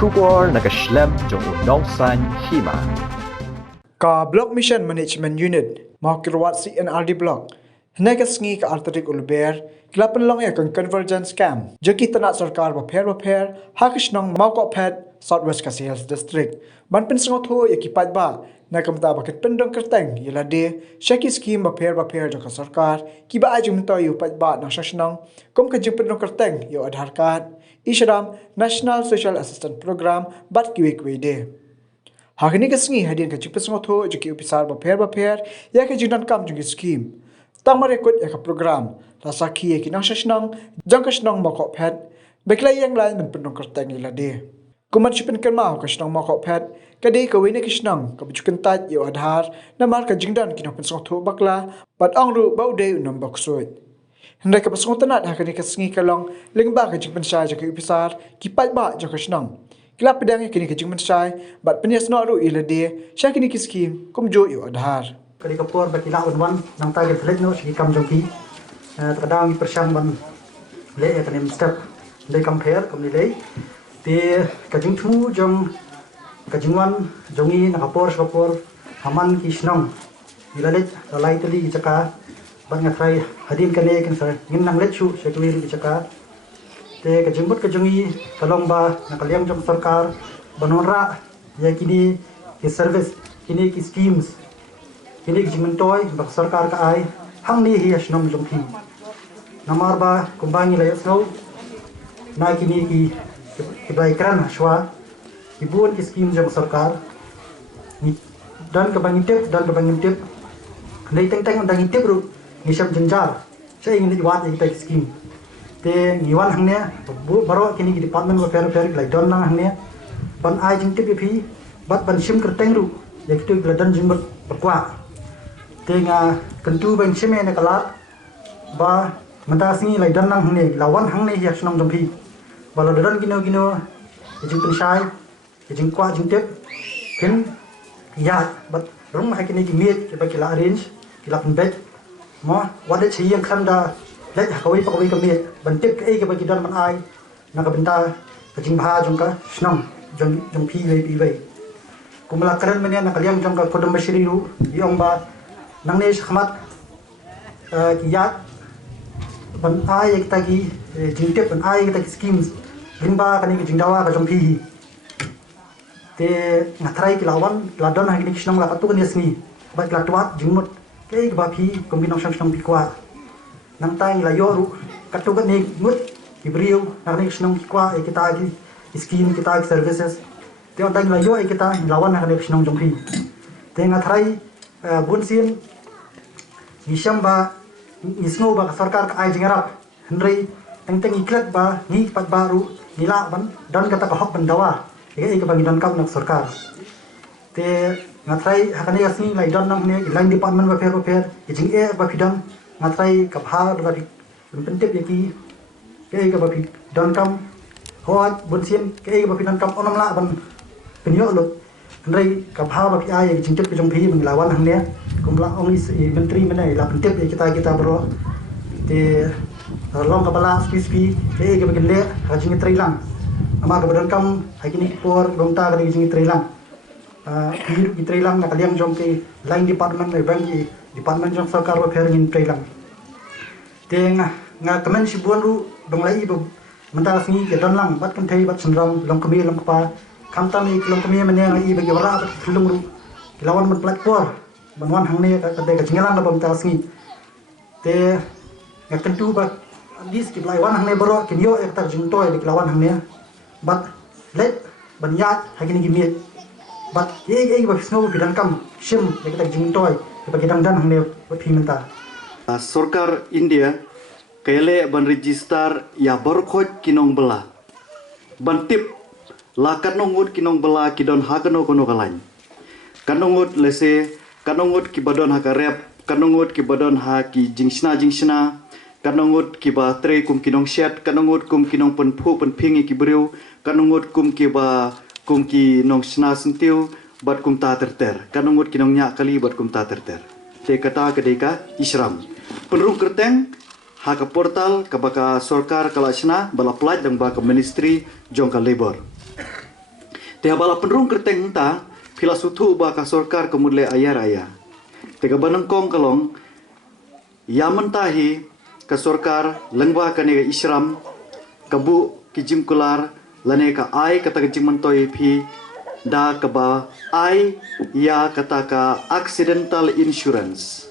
Kubor nakaslem jong unongsan hima. Ka Block Mission Management Unit, mau kirawat CNRD Block. Hendak sengi ke arterik ulber, kelapan long ya kan convergence camp. Jeki tanah sarkar baper, hakish nong mau kok pet Southwest Kasih Hills District. Ban pen sengot ho ya kipat ba, nak kamta baket pendong kerteng, yela de, syaki skim baper jaka sarkar, kiba ajum to yu pat ba nang syasnong, kom kajung pendong kerteng yu adhar card, Isharam National Social Assistance Program bat kiwik wede. Hakini kesengi hadian ke jumpa sengot ho jeki upisar baper ya ke jinan kam jungi skim. Tang marekod ya ke program lasaki ya kinang syasnong jang kasnong mokok pet beklai yang lain men pendong kerteng ila de. Kuman sipen kermau kasnong mokok pet kadi ke wene kasnong ke bujukan tat yu adhar namar ke jingdan kinang pen sengot ho bakla bat angru bau de unam baksud. Hendak ke pasong tanat hakini kesengi kalong lengba ke jumpa syai jeki upisar kipat ba jang kasnong. Kila pedang kini kejung mensai, bat penyas noru ila dia, syah kini kiskim, kumjo yu adhar. Kali kapur bakila unwan nang target flat no sigi kam jongki. Terkadang persyang ban le ya kanem step le compare kam nilai. Di kajung tu jong kajungwan jongi nak kapur haman kisnong. Ila let lalai tadi caka ban ngatrai hadin kane kan sa ngin nang let chu syakwi caka. Te kajungbut kajungi kalong ba nakaliam jong sarkar banora ya kini ki service kini ki schemes kini ki jimentoy bak sarkar ka ai hang ni hi asnom jong thi namar ba kumbangi la yasno na kini ki baikran shwa ibun ki scheme jong sarkar ni dan ka bangitip nei teng undang itip ru ni syam jenjar saya ingin diwat kita scheme te ngiwan hangnya baro kini di department of fair like don nang hangnya ban ai jing tip pi bat ban sim kerteng ru ya kitu gladan jing berkwa te nga kentu ban sim ne kalat ba menta singi like don nang hangnya lawan hangne ya snong jompi balo don gino jing pensai jing kwa jing tip ken ya bat rum ha kini ki miet ki ba kila arrange kila penbet mo wada chiyang khanda let kawai kami bentik ke bagi dan man ai nak benta kajing bha jong ka snam jong pi wei kumala karan menya nak liam jong ka kodom bashiri ru yong ba nang ne khmat kiyat ban ai kita ki jingtep ban ai kita ki schemes limba kani ki jingdawa ka jong pi te ngatrai ki lawan ladon ha ki snam la patu kan yasni ba latwat jingmut ke ba pi kombinong snam pi kwa nang tang la yoru katugat ni mut ibriu nang ni snong kwa kita ki scheme kita ki services te on tang la yo kita lawan nang ni snong jongpi te nga thrai bunsin nisham ba nisno ba sarkar ka ai jingarap hendrei teng iklat ba ni pat baru nila ban dan kata ka hok bandawa ke bagi dan kam nak sarkar te nga thrai hakani asni lai dan nang ni line department ba fair jing ba pidang ngatrai kapha dari pentip yaki ke bapi dan kam hoat bunsin ke bapi dan kam onam la ban penyo lo ndai kapha bapi ai jingtip ke jong phi menglawan hangnya kumla ong menteri mana la pentip kita bro te long kapala spi ke bapi le hajing trilang ama ke badan kam hakini por gongta ke jing trilang hidup di trilang nak liang jong ke line department bank department jong sarkar wa phering trilang te nga kamen si buan ru donglai bu mental singi ke don lang bat kan thei bat sandram long kami long pa kam tam ni long kami mane ngai bagi wara lung ru lawan men platform banwan hang ne ka de ka jingalang da mental singi te nga tentu ba dis ki lai wan hang ne baro kin yo ek tar jing toy dik lawan hang ne bat let banyat hagini gimiet bat ye ba snow bidan kam sim dik tar jing toy bagi dang dan hang ne phi mental Sarkar India kele ban register ya barkhoj kinong bela ban tip lakat nongut kinong bela kidon hakano kono kalain kanongut lese kanongut ki badon hakarep kanongut ki badon ha ki jingsna kanongut ki ba tre kum kinong shet kanongut kum kinong penphu penpingi ki breu kanongut kum ki ba kum ki nong sna sentiu bat kum ta terter kanongut kinong nya kali bat kum ta terter te kata kedeka isram penrung kerteng haka portal kabaka sorkar kalasna bala plat dan baka ministry jongka labor Tiha bala penrung kerteng ta pila sutu ba ka sorkar kemudle ayah raya. Tiga banengkong kalong yaman tahi ka sorkar lengba ka nega isram kabu kijim kular lane ka ai kata kijim mentoi pi da ka ba ai ya kata ka accidental insurance.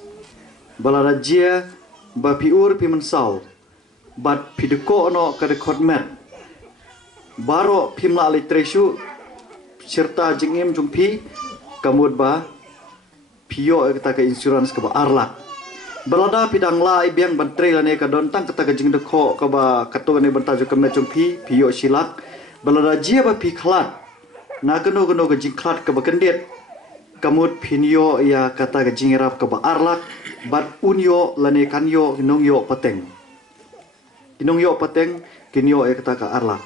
Bala rajia ba piur pi mensau bat pideko ono ka record met baro pimla ali tresu serta jengem jumpi kamud ba pio kata ka insurance ka ba arlak balada pidang la ibiang bantre lane ka dontang kata ka jing deko ka ba kato ne bantaju ka met jumpi pio silak balada jia ba pi khlat na keno ka jing khlat ka ba kendet kamud pinyo ya kata ka jing rap ka ba arlak bat unyo lane kanyo nongyo pateng kinongyo pateng kinyo kata ka arlak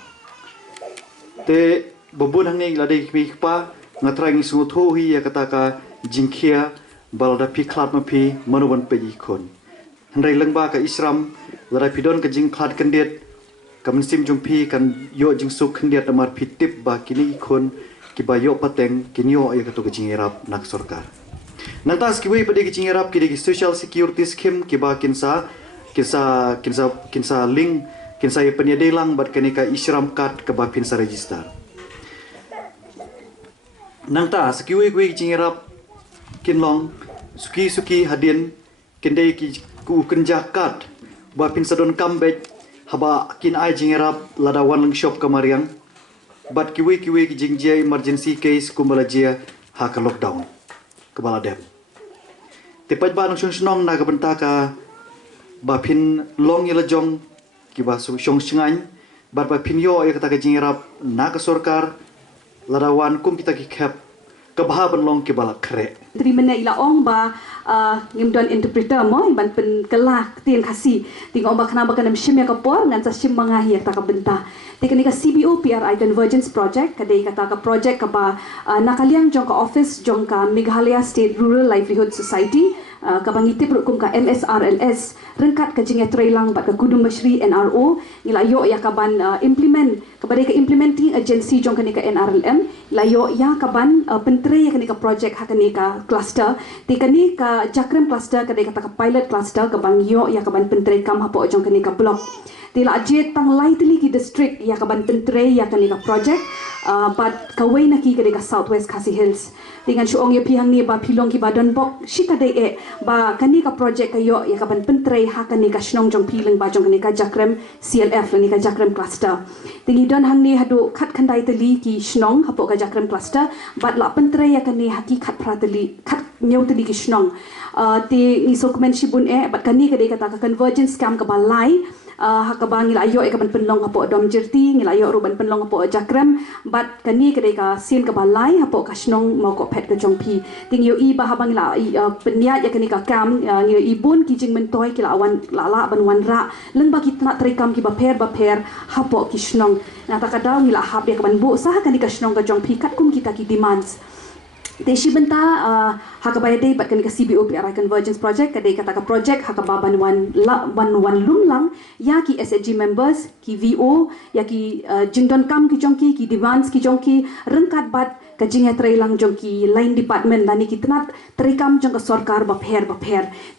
te babun hang ni ladai pi pa ngatrang sungut ho hi ya kata ka jingkhia balda pi khlat ma pi manuban pe ikon handai lengba ka isram ladai pidon ka jing khlat kendet kam sim jumpi kan yo jing suk kendet amar pitip ba kini ikon ki ba yo pateng kinyo ya kata ka jingirap nak sorkar nantas ki wei pade ki jingirap ki de social security scheme ki ba kinsa link kinsa ya penyedelang bat kenika isram card ke ba pinsa register nangta sekiwe kwe jingirap kinlong suki hadin kendai ki ku kenjakat ba pinsa don comeback haba kin ai jingirap ladawan leng shop kamariang bat kiwe ki jingjia emergency case kumbalajia ha ka lockdown kebala dem tepat ba nong snong na ka bentaka ba pin long yela jong ki ba song singai bat ba pin yo ya kata ka jingirap na ka sorkar ladawan kum kita ki kap kebahaban long ki bala kre terima na ila ong ba ngimdon interpreter mo ban pen kelah tien kasi tingong ba kana ba kana sim ya kapor ngan sa sim mangahi ta ka benta tikani ka CBO PRI convergence project kadai kata ka project ka ba nakaliang jong ka office jong ka Meghalaya State Rural Livelihood Society kabangiti perukum ka MSRLS rengkat ka jinge trailang bat ka kudum masri NRO nilayo ya kaban implement kabadai ka implementing agency jong kanika NRLM layo ya kaban pentre ya kanika project ha kanika cluster tikani ka jakrem cluster kadai kata ka pilot cluster kabang yo ya kaban pentre kam hapo jong kanika block tila ajet tang lightly ki district ya kaban pentre ya kanika project but kawai na ki kanika Southwest Khasi Hills dengan suong ya pihang ni ba pilong ki badan bok shika dei ba kani ka project kayo ya kaban pentrei ha kani ka snong jong piling ba jong kani ka jakrem CLF ni ka jakrem cluster tingi don hang ni hadu khat khandai teli ki snong hapo ka jakrem cluster bat la pentrei ya kani haki khat prateli khat nyau teli ki snong ti ni dokumen shibun bat kani ka dei kata ka convergence scam ka balai hakabang ngilayo kaban penlong hapo dom jerti ngilayo ruban penlong hapo jakrem bat kani kadai ka sin ka balai hapo ka snong mau ko pet ka jongpi ting yo i ba habang la peniat ya kani ka kam ngi ibun ki jing mentoi ki lawan la ban wan ra leng ba ki tna trikam ki ba per hapo ki snong na ta kadau ngila hab ya kaban bu sah kani ka snong ka jongpi kat kum kita ki demands Teshi benta hakabaya dei bat kani ka CBO PRI convergence project kadai kata ka project hakaba ban wan lumlang ya ki SHG members ki VO ya ki jingdon kam ki jongki ki demands ki jongki rengkat bat ka jinga trailang jongki line department nani ki tenat terikam jong ka sorkar ba pher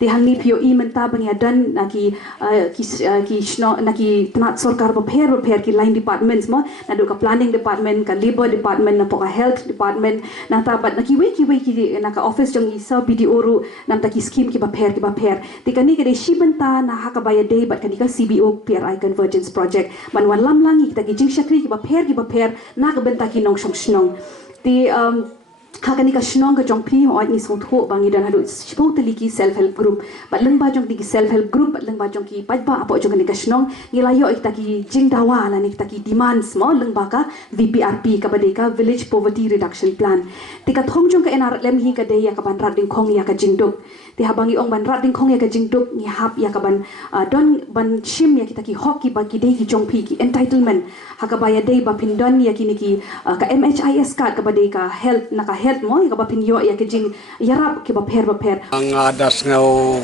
te hangni POE menta bang dan ki shno naki tenat sorkar ba pher ki line departments mo nadu ka planning department ka labor department na ka health department na ta bat naki wei ki na ka office jong isa BDO ru nam ta ki scheme ki ba pher te kani ka de shibenta na hakabaya dei bat kani ka CBO PRI convergence project man wan lamlang ki ta ki jing shakri ki ba pher na ka benta ki nong snong di hakani ka snong ka jongpi oi ni song tho bangi dan hadu sport liki self help group bat leng ba jong di self help group bat leng ba jong ki pat ba apo jong ni ka snong ngilayo ikta ki jing dawa la ni kita ki demands mo leng ba ka VPRP ka badeka village poverty reduction plan tika thong jong ka NRLM hi ka de ya ka ban rat ding khong ya ka jingduk ti habangi ong ban rat ding khong ya ka jingduk ni hap ya ka ban don ban shim ya kita ki hoki ba ki de ki jongpi ki entitlement hakabaya de ba pindon ya ki ni ki ka MHIS card ka badeka health na ka health mo ka ba pinyo ya ke jing yarap ke ba pher ngadas ngau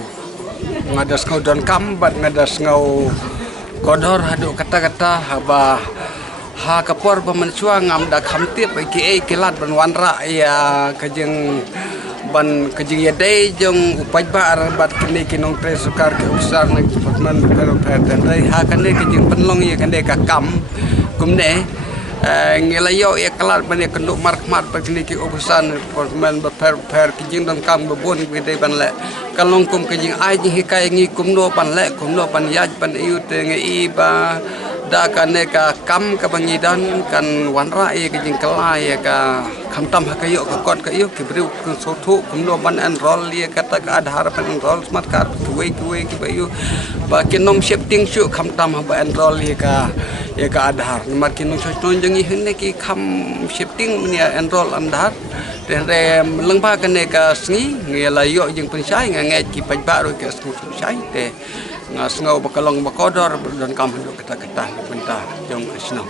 don kambat ngadas ngau kodor hadu kata-kata haba ha kapor pemencuang ngam dak hamtip ke kelat ban wanra ya kajeng ban kajeng ya dai jong upajba arabat kini kinong tre sukar ke usar nak department pero dan dai ha kane kajeng penlong ya kane kakam kumne ngelayo ya kelat ban kenduk markmat kini ki ubusan department per kajeng dong kam bebon gede ban le kalong kum kajeng ai ji hikai ngi kumno pan le kumno pan yaj pan iu te ngi ba da kane ka kam ka bangidan kan wanra ye ke jingkela ye ka khamtam hakayo ka kot ka yo ke bru kun sothu kumno ban enroll ye kata ka adhar pan enroll smart card kuwe ki bayu ba kinom shifting shu khamtam ba enroll ye ka adhar mar kinom chon jengi hne ki kham shifting menia enroll amdhar den re lengba kane ka sngi ngela yo jing pensai ngai ki pajba ro ke sku sai te ngau bakalong bakodor dan kam hidup kita bentah jong asno.